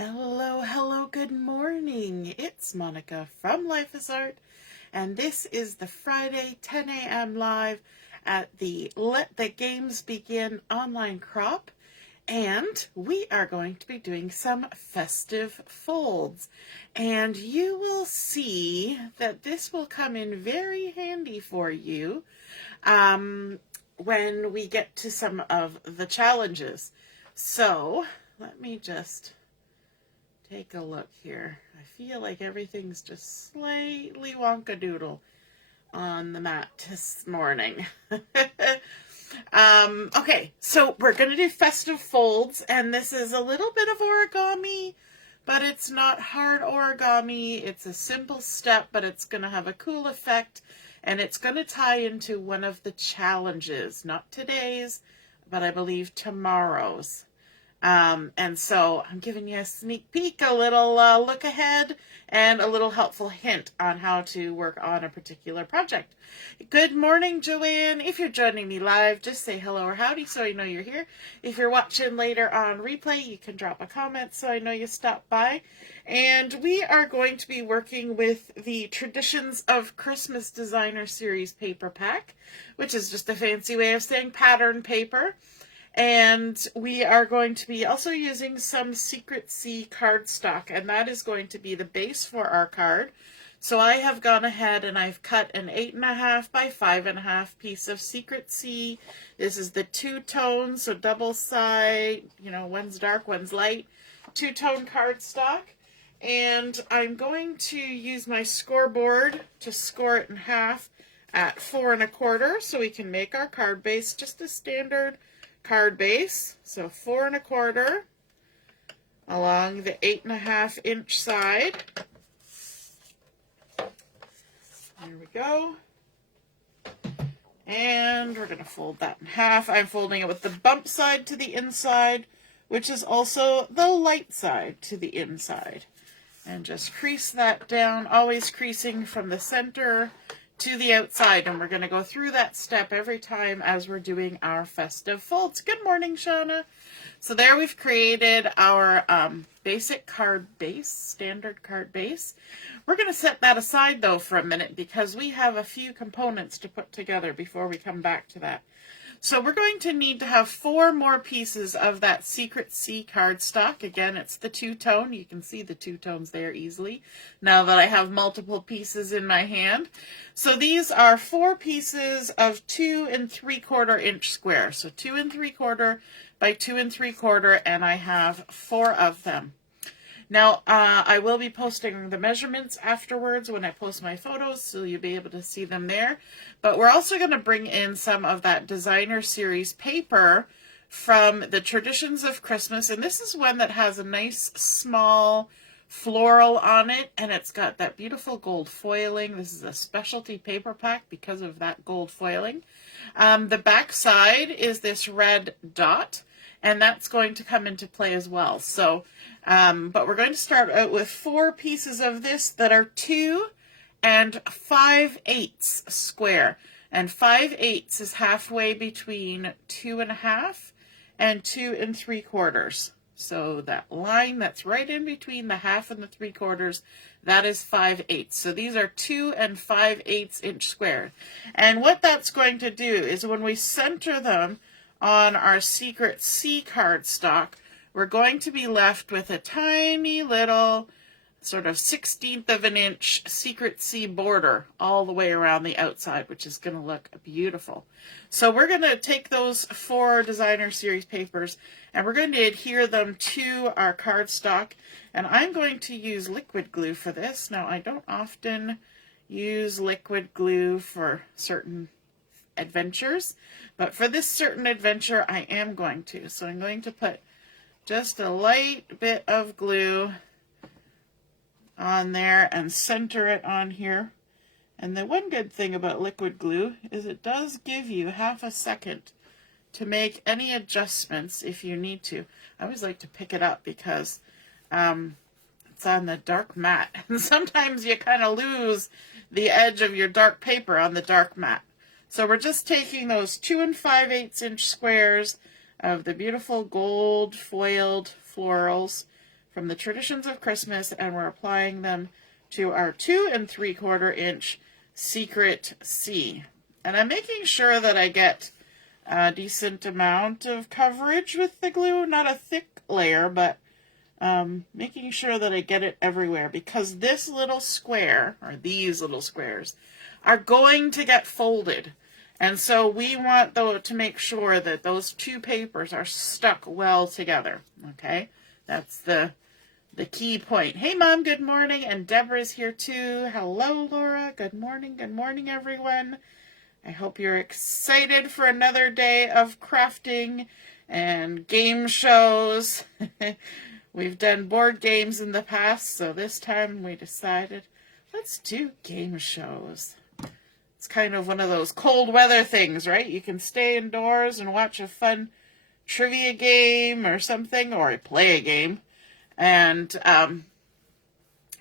Hello, hello, good morning. It's Monica from Life is Art, and this is the Friday 10 a.m. live at the Let the Games Begin online crop, and we are going to be doing some festive folds. And you will see that this will come in very handy for you when we get to some of the challenges. So let me just take a look here. I feel like everything's just slightly wonkadoodle on the mat this morning. Okay, so we're going to do festive folds, and this is a little bit of origami, but it's not hard origami. It's a simple step, but it's going to have a cool effect, and it's going to tie into one of the challenges, not today's, but I believe tomorrow's. And so I'm giving you a sneak peek, a little look ahead, and a little helpful hint on how to work on a particular project. Good morning, Joanne. If you're joining me live, just say hello or howdy so I know you're here. If you're watching later on replay, you can drop a comment so I know you stopped by. And we are going to be working with the Traditions of Christmas Designer Series paper pack, which is just a fancy way of saying pattern paper. And we are going to be also using some Secret C cardstock, and that is going to be the base for our card. So I have gone ahead and I've cut an 8.5 by 5.5 piece of Secret C. This is the two-tone, so double side, one's dark, one's light, two-tone cardstock. And I'm going to use my scoreboard to score it in half at 4 1/4, so we can make our card base just a standard card base. So 4 1/4 along the 8.5 inch side. There we go. And we're going to fold that in half. I'm folding it with the bump side to the inside, which is also the light side to the inside. And just crease that down, always creasing from the center to the outside, and we're going to go through that step every time as we're doing our festive folds. Good morning, Shauna. So there we've created our basic card base, standard card base. We're going to set that aside though for a minute because we have a few components to put together before we come back to that. So we're going to need to have 4 more pieces of that Secret C cardstock. Again, it's the two-tone. You can see the two tones there easily now that I have multiple pieces in my hand. So these are 4 pieces of 2 3/4 inch square. So 2 3/4 by 2 3/4, and I have 4 of them. Now, I will be posting the measurements afterwards when I post my photos, so you'll be able to see them there. But we're also going to bring in some of that designer series paper from the Traditions of Christmas. And this is one that has a nice small floral on it, and it's got that beautiful gold foiling. This is a specialty paper pack because of that gold foiling. The back side is this red dot, and that's going to come into play as well. So, but we're going to start out with 4 pieces of this that are 2 5/8 square. And 5/8 is halfway between 2.5 and 2 3/4. So that line that's right in between the half and the 3/4, that is 5/8. So these are 2 5/8 inch square. And what that's going to do is when we center them on our Secret C cardstock, we're going to be left with a tiny little sort of 1/16 of an inch Secret C border all the way around the outside, which is going to look beautiful. So we're going to take those 4 designer series papers and we're going to adhere them to our cardstock. And I'm going to use liquid glue for this. Now, I don't often use liquid glue for certain adventures, but for this certain adventure I am going to. So I'm going to put just a light bit of glue on there and center it on here. And the one good thing about liquid glue is it does give you half a second to make any adjustments if you need to. I always like to pick it up because it's on the dark mat, and sometimes you kind of lose the edge of your dark paper on the dark mat. So we're just taking those 2 5/8 inch squares of the beautiful gold foiled florals from the Traditions of Christmas, and we're applying them to our 2 3/4 inch Secret C. And I'm making sure that I get a decent amount of coverage with the glue, not a thick layer, but making sure that I get it everywhere, because this little square, or these little squares, are going to get folded. And so we want, though, to make sure that those two papers are stuck well together. Okay, that's the key point. Hey, Mom, good morning. And Deborah's here too. Hello, Laura. Good morning, everyone. I hope you're excited for another day of crafting and game shows. We've done board games in the past, so this time we decided, let's do game shows. It's kind of one of those cold weather things, right? You can stay indoors and watch a fun trivia game or something, or play a game. And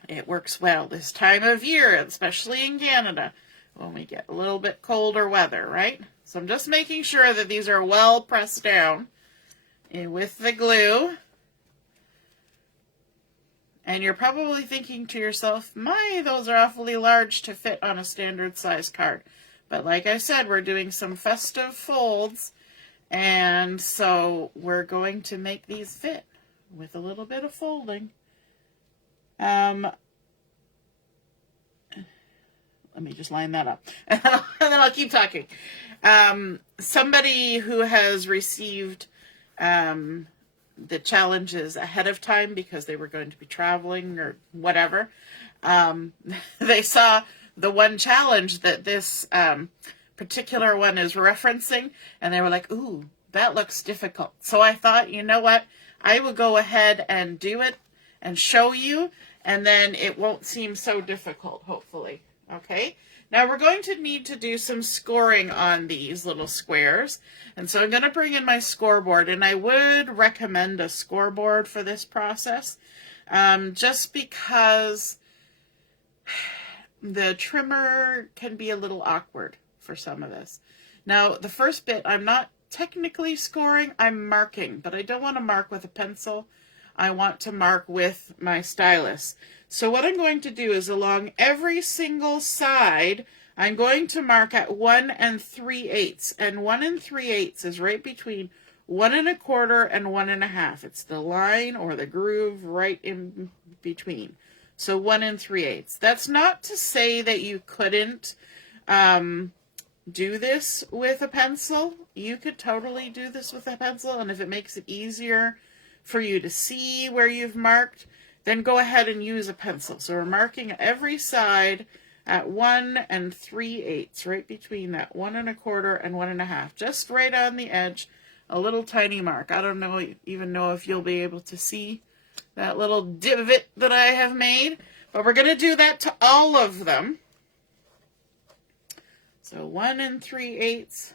it works well this time of year, especially in Canada, when we get a little bit colder weather, right? So I'm just making sure that these are well pressed down with the glue. And you're probably thinking to yourself, my, those are awfully large to fit on a standard size card. But like I said, we're doing some festive folds, and so we're going to make these fit with a little bit of folding. Let me just line that up, and then I'll keep talking. Somebody who has received the challenges ahead of time because they were going to be traveling or whatever, they saw the one challenge that this particular one is referencing, and they were like, ooh, that looks difficult. So I thought, you know what, I will go ahead and do it and show you, and then it won't seem so difficult, hopefully. Okay, now we're going to need to do some scoring on these little squares, and so I'm going to bring in my scoreboard, and I would recommend a scoreboard for this process, just because the trimmer can be a little awkward for some of this. Now, the first bit, I'm not technically scoring, I'm marking, but I don't want to mark with a pencil. I want to mark with my stylus. So what I'm going to do is along every single side, I'm going to mark at 1 3/8. And 1 3/8 is right between 1 1/4 and 1 1/2. It's the line or the groove right in between. So 1 3/8. That's not to say that you couldn't do this with a pencil. You could totally do this with a pencil, and if it makes it easier for you to see where you've marked, then go ahead and use a pencil. So we're marking every side at 1 3/8, right between that 1 1/4 and 1 1/2, just right on the edge, a little tiny mark. I don't even know if you'll be able to see that little divot that I have made, but we're going to do that to all of them. So 1 3/8,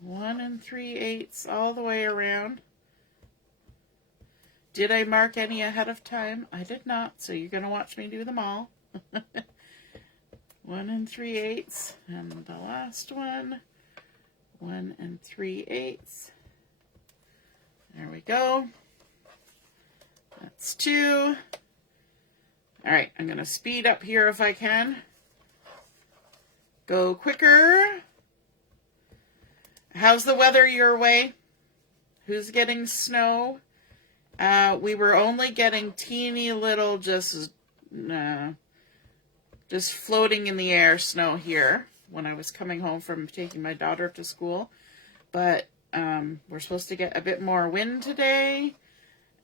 1 3/8 all the way around. Did I mark any ahead of time? I did not, so you're going to watch me do them all. 1 3/8, and the last one, 1 3/8. There we go. That's 2. All right, I'm going to speed up here if I can. Go quicker. How's the weather your way? Who's getting snow? We were only getting teeny little, just floating in the air snow here when I was coming home from taking my daughter to school. But we're supposed to get a bit more wind today.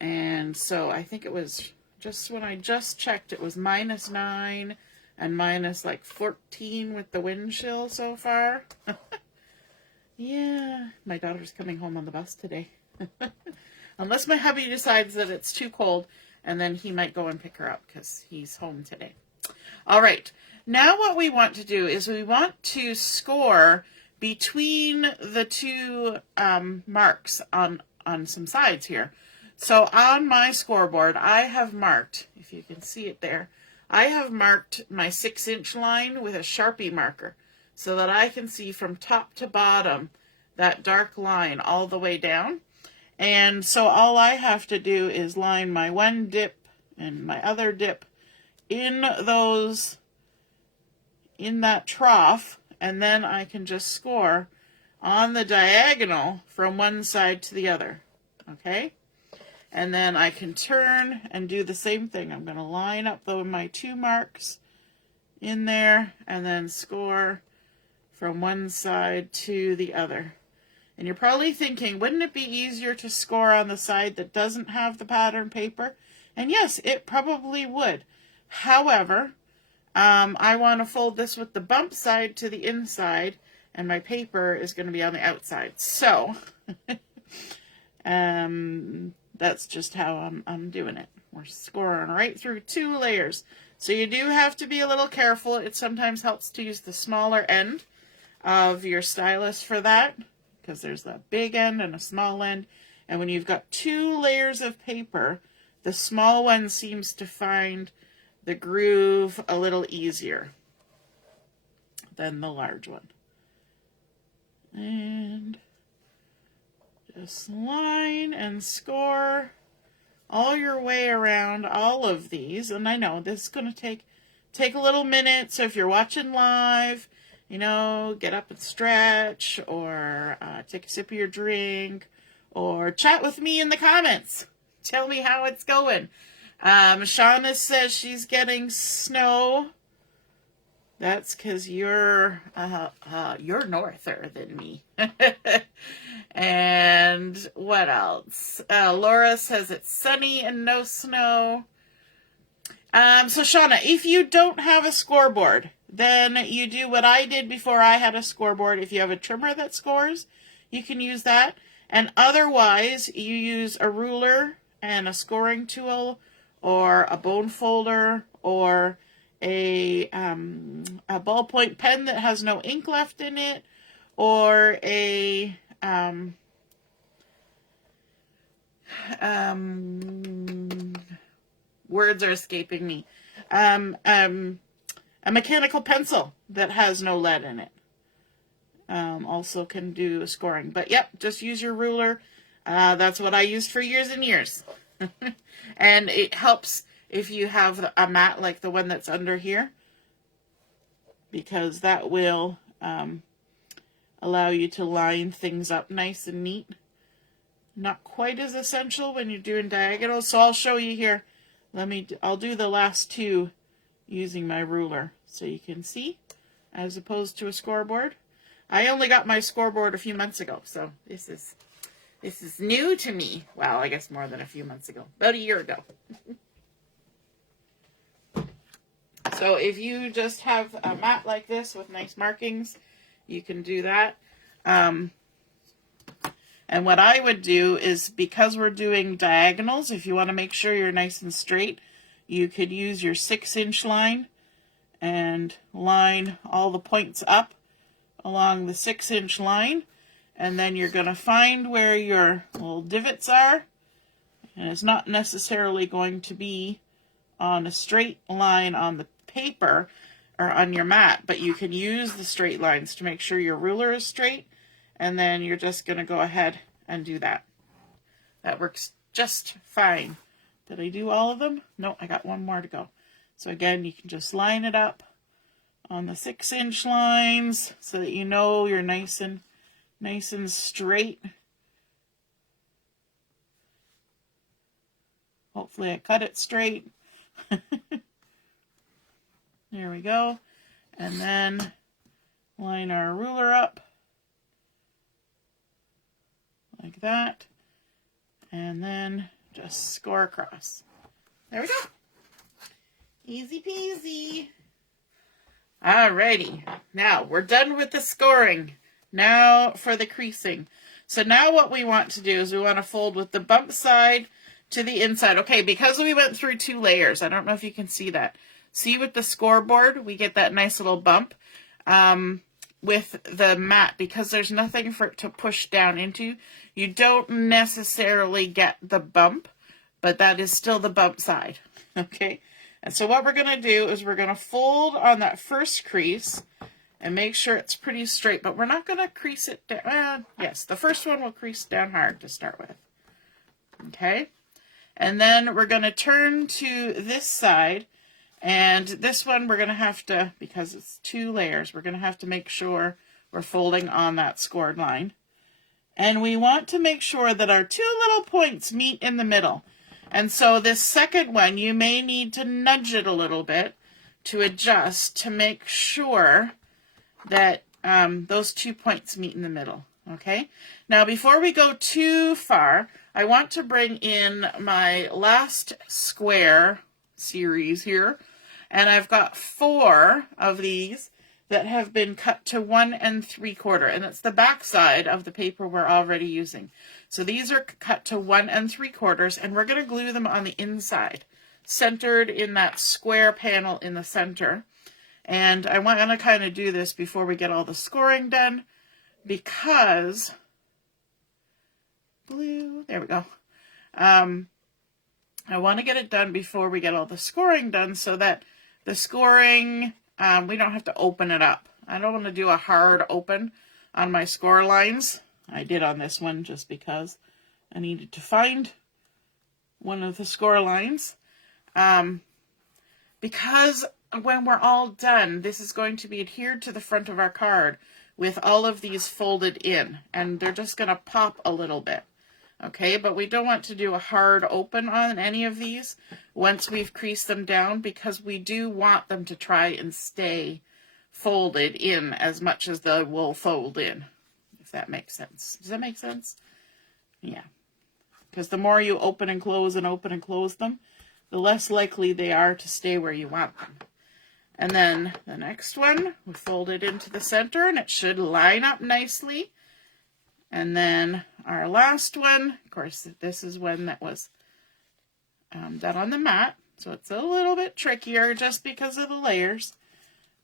And so I think it was just when I just checked, it was -9 and minus like 14 with the wind chill so far. Yeah, my daughter's coming home on the bus today. Unless my hubby decides that it's too cold, and then he might go and pick her up because he's home today. All right, now what we want to do is we want to score between the two marks on some sides here. So on my scoreboard, I have marked, if you can see it there, I have marked my 6-inch line with a Sharpie marker so that I can see from top to bottom that dark line all the way down. And so all I have to do is line my one dip and my other dip in that trough, and then I can just score on the diagonal from one side to the other. Okay? And then I can turn and do the same thing. I'm going to line up my 2 marks in there and then score from one side to the other. And you're probably thinking, wouldn't it be easier to score on the side that doesn't have the pattern paper? And yes, it probably would. However, I want to fold this with the bump side to the inside, and my paper is going to be on the outside. So, that's just how I'm doing it. We're scoring right through 2 layers. So you do have to be a little careful. It sometimes helps to use the smaller end of your stylus for that, because there's a big end and a small end. And when you've got 2 layers of paper, the small one seems to find the groove a little easier than the large one. And just line and score all your way around all of these. And I know this is going to take a little minute, so if you're watching live, you know, get up and stretch, or take a sip of your drink, or chat with me in the comments. Tell me how it's going. Shauna says she's getting snow. That's because you're norther than me. And what else? Laura says it's sunny and no snow. So Shauna, if you don't have a scoreboard, then you do what I did before I had a scoreboard. If you have a trimmer that scores, you can use that. And otherwise, you use a ruler and a scoring tool, or a bone folder, or a ballpoint pen that has no ink left in it, or a words are escaping me. A mechanical pencil that has no lead in it. Also can do scoring. But yep, just use your ruler. That's what I used for years and years. And it helps if you have a mat like the one that's under here, because that will allow you to line things up nice and neat. Not quite as essential when you're doing diagonals, so I'll show you here. I'll do the last 2 using my ruler so you can see, as opposed to a scoreboard. I only got my scoreboard a few months ago, so this is new to me. Well, I guess more than a few months ago, about a year ago. So if you just have a mat like this with nice markings, you can do that. And what I would do is, because we're doing diagonals, if you want to make sure you're nice and straight, you could use your 6-inch line and line all the points up along the 6-inch line. And then you're going to find where your little divots are. And it's not necessarily going to be on a straight line on the paper or on your mat, but you can use the straight lines to make sure your ruler is straight. And then you're just going to go ahead and do that. That works just fine. Did I do all of them? No, I got one more to go. So again, you can just line it up on the 6-inch lines so that you know you're nice and straight. Hopefully I cut it straight. There we go. And then line our ruler up like that. And then just score across. There we go. Easy peasy. Alrighty. Now we're done with the scoring. Now for the creasing. So now what we want to do is we want to fold with the bump side to the inside. Okay, because we went through 2 layers, I don't know if you can see that. See, with the scoreboard, we get that nice little bump. With the mat, because there's nothing for it to push down into, you don't necessarily get the bump, but that is still the bump side. Okay, and so what we're going to do is we're going to fold on that first crease and make sure it's pretty straight, but we're not going to crease it down. Yes, the first one will crease down hard to start with. Okay, and then we're going to turn to this side, and this one we're going to have to, because it's 2 layers, we're going to have to make sure we're folding on that scored line. And we want to make sure that our 2 little points meet in the middle. And so this second one, you may need to nudge it a little bit to adjust to make sure that those 2 points meet in the middle. Okay, now before we go too far, I want to bring in my last square series here, and I've got 4 of these that have been cut to 1 3/4, and it's the back side of the paper we're already using. So these are cut to 1 3/4, and we're going to glue them on the inside, centered in that square panel in the center. And I want to kind of do this before we get all the scoring done, because blue, there we go. I want to get it done before we get all the scoring done, so that the scoring, we don't have to open it up. I don't want to do a hard open on my score lines. I did on this one just because I needed to find one of the score lines. Because when we're all done, this is going to be adhered to the front of our card with all of these folded in, and they're just going to pop a little bit. Okay, but we don't want to do a hard open on any of these once we've creased them down, because we do want them to try and stay folded in as much as they will fold in, if that makes sense. Does that make sense? Yeah, because the more you open and close them, the less likely they are to stay where you want them. And then the next one, we fold it into the center, and it should line up nicely. And then our last one, of course, this is one that was done on the mat, so it's a little bit trickier just because of the layers,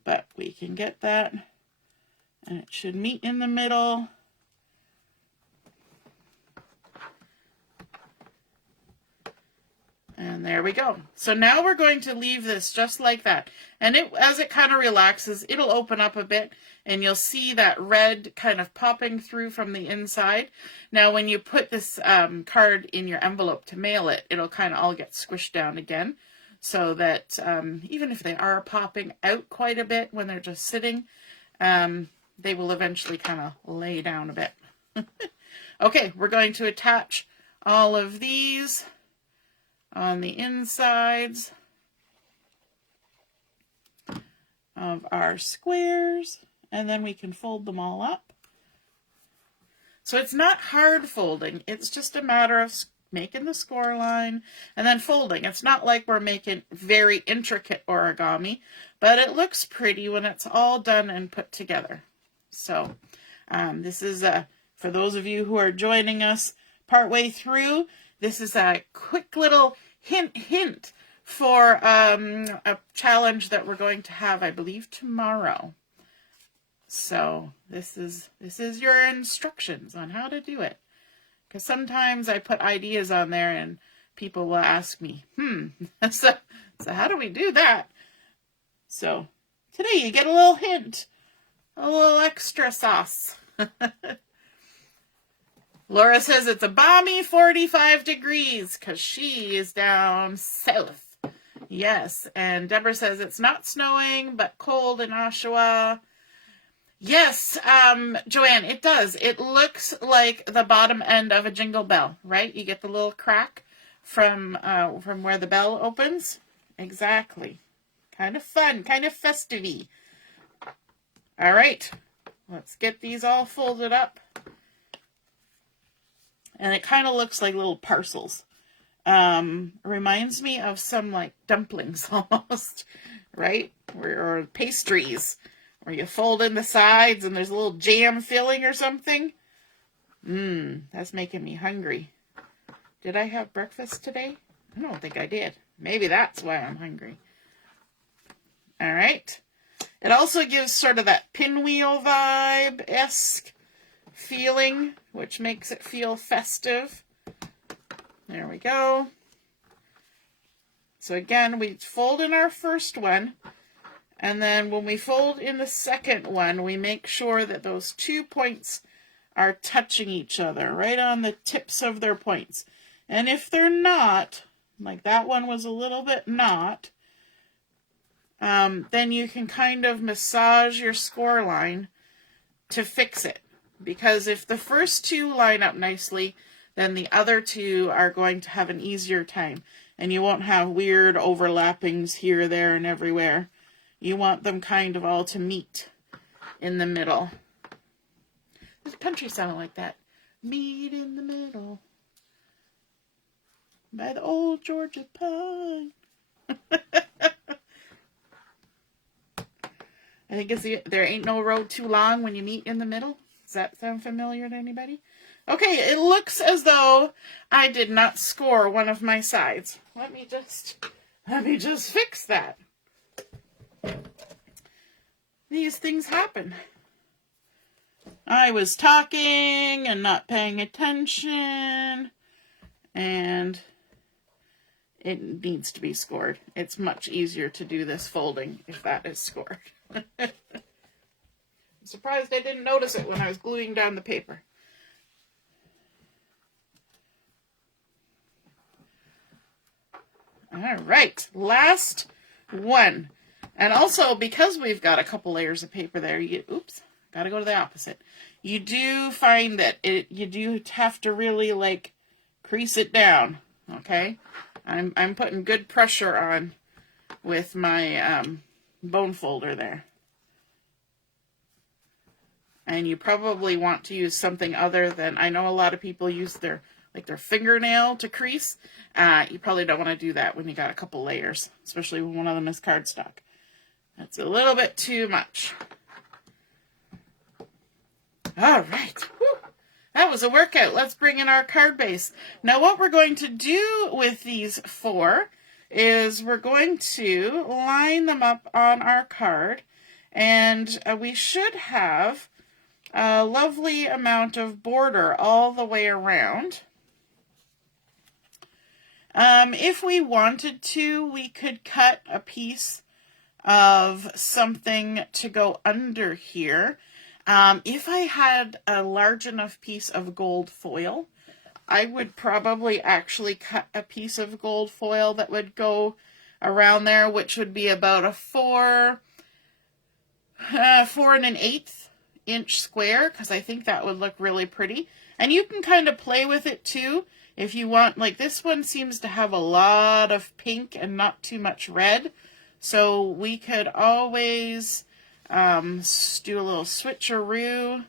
but we can get that, and it should meet in the middle. And there we go. So now we're going to leave this just like that. And as it kind of relaxes, it'll open up a bit, and you'll see that red kind of popping through from the inside. Now, when you put this card in your envelope to mail it, it'll kind of all get squished down again, so that even if they are popping out quite a bit when they're just sitting, they will eventually kind of lay down a bit. Okay, we're going to attach all of these on the insides of our squares, and then we can fold them all up. So it's not hard folding, it's just a matter of making the score line and then folding. It's not like we're making very intricate origami, but it looks pretty when it's all done and put together. So this is for those of you who are joining us partway through, this is a quick little hint for a challenge that we're going to have, I believe, tomorrow. So this is your instructions on how to do it. Because sometimes I put ideas on there and people will ask me, so how do we do that? So today you get a little hint, a little extra sauce. Laura says it's a balmy 45 degrees because she is down south. Yes, and Deborah says it's not snowing but cold in Oshawa. Yes, Joanne, it does. It looks like the bottom end of a jingle bell, right? You get the little crack from where the bell opens. Exactly. Kind of fun, kind of festive-y. All right, let's get these all folded up. And it kind of looks like little parcels. Reminds me of some like dumplings almost, right? Or pastries, where you fold in the sides and there's a little jam filling or something. That's making me hungry. Did I have breakfast today? I don't think I did. Maybe that's why I'm hungry. All right. It also gives sort of that pinwheel vibe-esque feeling, which makes it feel festive. There we go. So again, we fold in our first one, and then when we fold in the second one, we make sure that those 2 points are touching each other, right on the tips of their points. And if they're not, like that one was a little bit not, then you can kind of massage your score line to fix it. Because if the first two line up nicely, then the other two are going to have an easier time. And you won't have weird overlappings here, there, and everywhere. You want them kind of all to meet in the middle. There's a country song like that. Meet in the middle by the old Georgia pine. I think it's there ain't no road too long when you meet in the middle. Does that sound familiar to anybody? Okay, it looks as though I did not score one of my sides. Let me just fix that. These things happen. I was talking and not paying attention, and it needs to be scored. It's much easier to do this folding if that is scored. I'm surprised I didn't notice it when I was gluing down the paper. All right, last one. And also, because we've got a couple layers of paper there, got to go to the opposite. You do find that you do have to really like crease it down, okay? I'm putting good pressure on with my bone folder there. And you probably want to use something other than, I know a lot of people use their fingernail to crease. You probably don't want to do that when you got a couple layers, especially when one of them is cardstock. That's a little bit too much. All right. Whew. That was a workout. Let's bring in our card base. Now what we're going to do with these four is we're going to line them up on our card, and we should have a lovely amount of border all the way around. If we wanted to, we could cut a piece of something to go under here. If I had a large enough piece of gold foil, I would probably actually cut a piece of gold foil that would go around there, which would be about a 4 1/8 inch square, because I think that would look really pretty. And you can kind of play with it too if you want. Like this one seems to have a lot of pink and not too much red, so we could always do a little switcheroo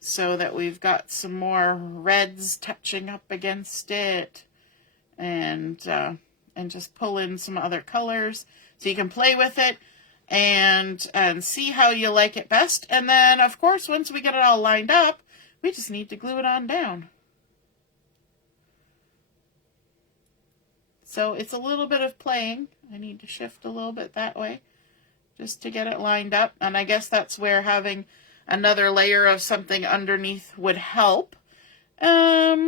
so that we've got some more reds touching up against it, and just pull in some other colors so you can play with it and see how you like it best. And then of course once we get it all lined up, we just need to glue it on down. So it's a little bit of playing. I need to shift a little bit that way just to get it lined up. And I guess that's where having another layer of something underneath would help. Yeah,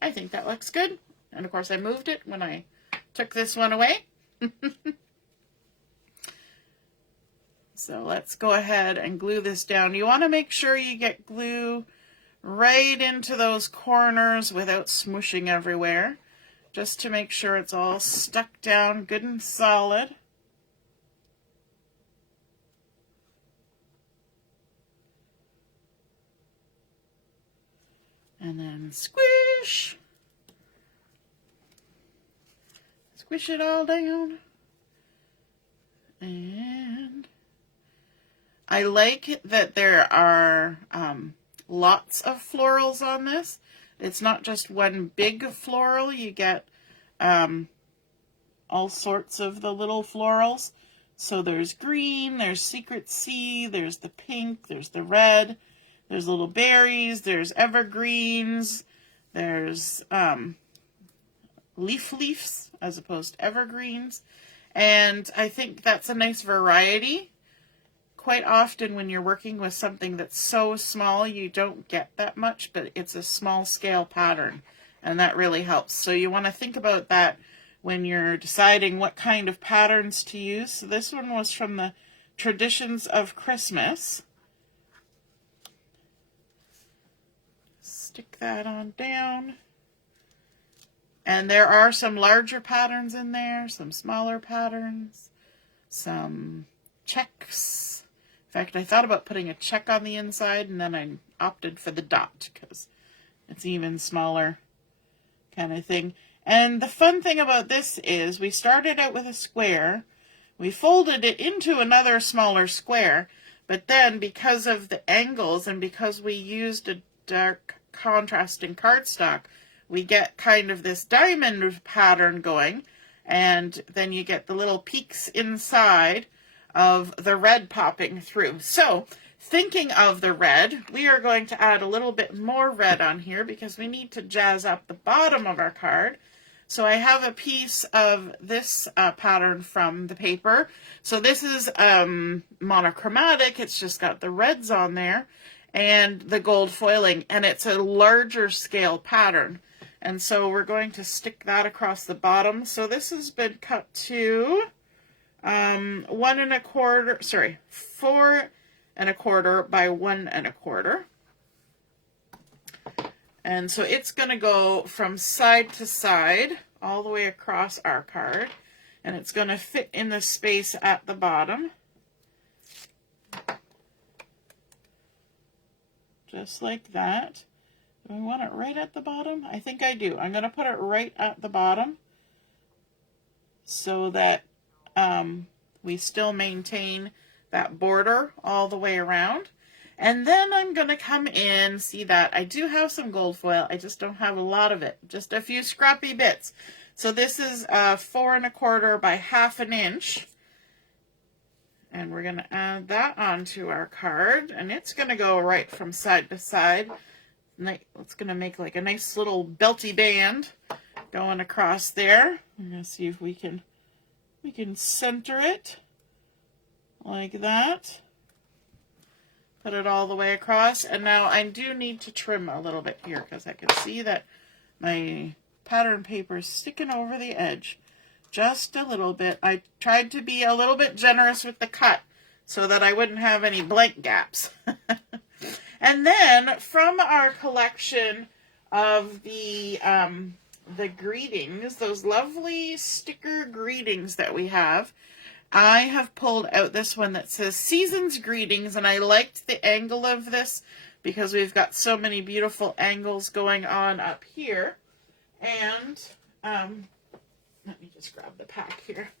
I think that looks good. And of course I moved it when I took this one away. So let's go ahead and glue this down. You want to make sure you get glue right into those corners without smooshing everywhere, just to make sure it's all stuck down good and solid. And then squish. Squish it all down. And I like that there are lots of florals on this. It's not just one big floral. You get all sorts of the little florals. So there's green, there's Secret Sea, there's the pink, there's the red, there's little berries, there's evergreens, there's leaves as opposed to evergreens. And I think that's a nice variety. Quite often when you're working with something that's so small, you don't get that much, but it's a small scale pattern, and that really helps. So you want to think about that when you're deciding what kind of patterns to use. So this one was from the Traditions of Christmas. stick that on down. And there are some larger patterns in there, some smaller patterns, some checks. In fact, I thought about putting a check on the inside, and then I opted for the dot because it's even smaller kind of thing. And the fun thing about this is we started out with a square, we folded it into another smaller square, but then because of the angles and because we used a dark contrasting cardstock, we get kind of this diamond pattern going, and then you get the little peaks inside of the red popping through. So, thinking of the red, we are going to add a little bit more red on here because we need to jazz up the bottom of our card. So I have a piece of this pattern from the paper. So this is monochromatic. It's just got the reds on there and the gold foiling, and it's a larger scale pattern. And so we're going to stick that across the bottom. So this has been cut to 4 1/4 by 1 1/4. And so it's going to go from side to side all the way across our card. And it's going to fit in the space at the bottom. Just like that. Do I want it right at the bottom? I think I do. I'm going to put it right at the bottom so that we still maintain that border all the way around. And then I'm going to come in, see that I do have some gold foil, I just don't have a lot of it, just a few scrappy bits. So this is 4 1/4 by 1/2 inch. And we're going to add that onto our card, and it's going to go right from side to side. It's going to make like a nice little belty band going across there. I'm going to see if we can center it like that. Put it all the way across, and now I do need to trim a little bit here because I can see that my pattern paper is sticking over the edge just a little bit. I tried to be a little bit generous with the cut so that I wouldn't have any blank gaps. And then from our collection of the greetings, those lovely sticker greetings that we have, I have pulled out this one that says Season's Greetings, and I liked the angle of this because we've got so many beautiful angles going on up here. And let me just grab the pack here.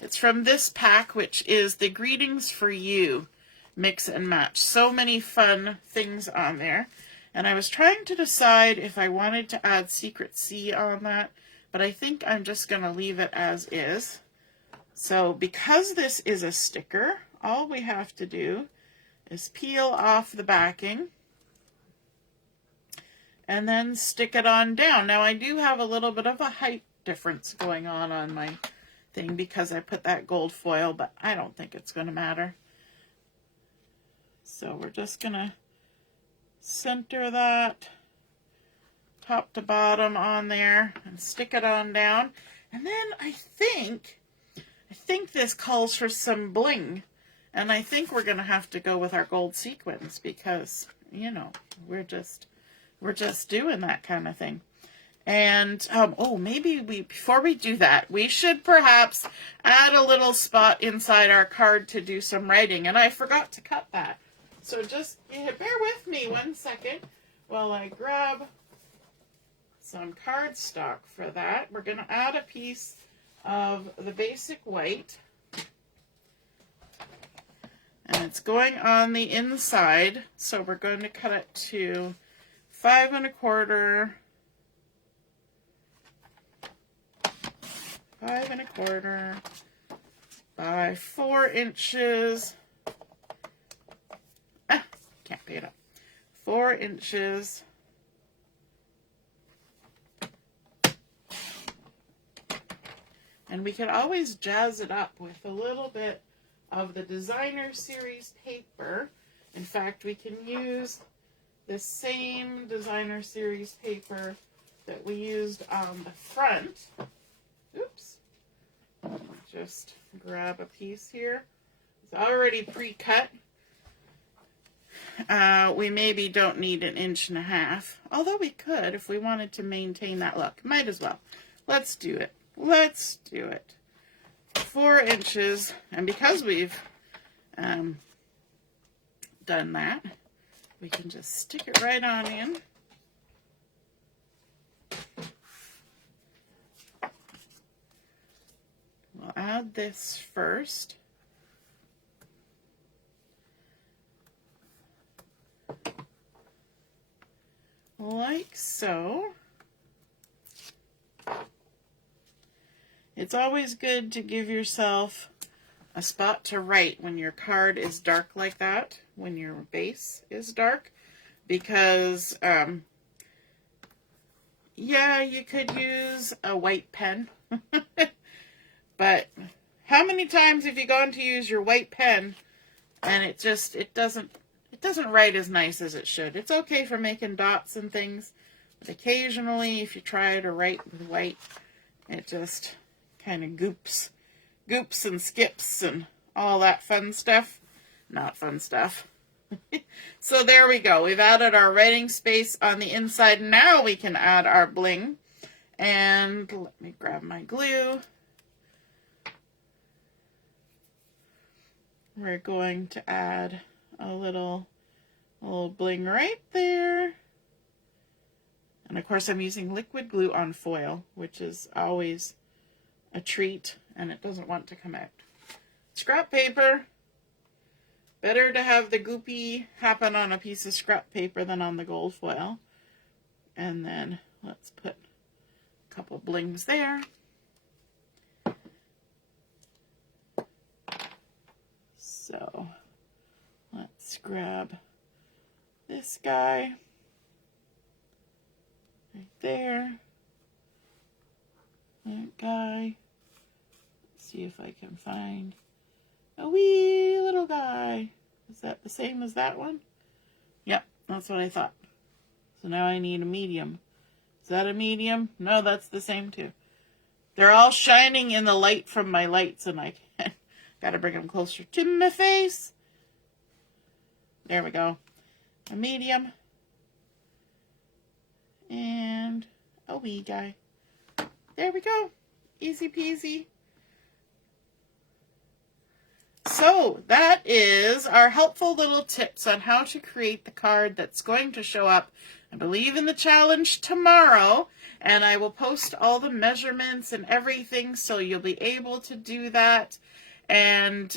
It's from this pack, which is the Greetings for You Mix and Match. So many fun things on there. And I was trying to decide if I wanted to add Secret C on that, but I think I'm just going to leave it as is. So because this is a sticker, all we have to do is peel off the backing and then stick it on down. Now I do have a little bit of a height difference going on my thing because I put that gold foil, but I don't think it's going to matter. So we're just going to center that top to bottom on there and stick it on down. And then I think this calls for some bling, and I think we're going to have to go with our gold sequins because, you know, we're just doing that kind of thing. And maybe before we do that, we should perhaps add a little spot inside our card to do some writing, and I forgot to cut that. So just bear with me 1 second while I grab some cardstock for that. We're going to add a piece of the basic white, and it's going on the inside, so we're going to cut it to 5 1/4 by 4 inches. Can't pay it up. 4 inches. And we could always jazz it up with a little bit of the Designer Series paper. In fact, we can use the same Designer Series paper that we used on the front. Oops. Just grab a piece here. It's already pre-cut. we maybe don't need 1.5 inches, although we could if we wanted to maintain that look. Might as well. Let's do it. Let's do it. 4 inches, and because we've done that, we can just stick it right on in. We'll add this first. Like so. It's always good to give yourself a spot to write when your card is dark like that, when your base is dark, because yeah, you could use a white pen, but how many times have you gone to use your white pen and it doesn't write as nice as it should? It's okay for making dots and things, but occasionally if you try to write with white, it just kind of goops and skips and all that fun stuff. Not fun stuff. So there we go. We've added our writing space on the inside. Now we can add our bling. And let me grab my glue. We're going to add a little bling right there. And of course I'm using liquid glue on foil, which is always a treat, and it doesn't want to come out. Scrap paper. Better to have the goopy happen on a piece of scrap paper than on the gold foil. And then let's put a couple blings there. So let's grab this guy right there. That guy. Let's see if I can find a wee little guy. Is that the same as that one? Yep, that's what I thought. So now I need a medium. Is that a medium? No, that's the same too. They're all shining in the light from my lights, and I can't. Gotta bring them closer to my face. There we go. A medium. And a wee guy. There we go. Easy peasy. So that is our helpful little tips on how to create the card that's going to show up, I believe, in the challenge tomorrow. And I will post all the measurements and everything, so you'll be able to do that. And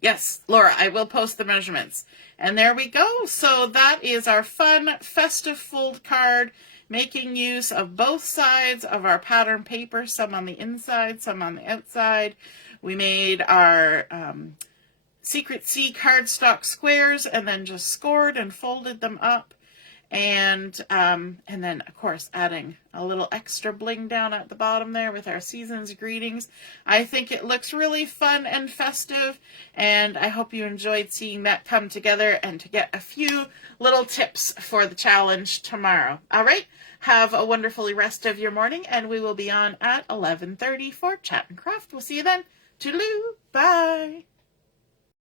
yes, Laura, I will post the measurements. And there we go. So that is our fun festive fold card, making use of both sides of our pattern paper, some on the inside, some on the outside. We made our Secret C cardstock squares and then just scored and folded them up. And then, of course, adding a little extra bling down at the bottom there with our season's greetings. I think it looks really fun and festive, and I hope you enjoyed seeing that come together and to get a few little tips for the challenge tomorrow. All right, have a wonderful rest of your morning, and we will be on at 11:30 for Chat and Craft. We'll see you then. Toodaloo. Bye.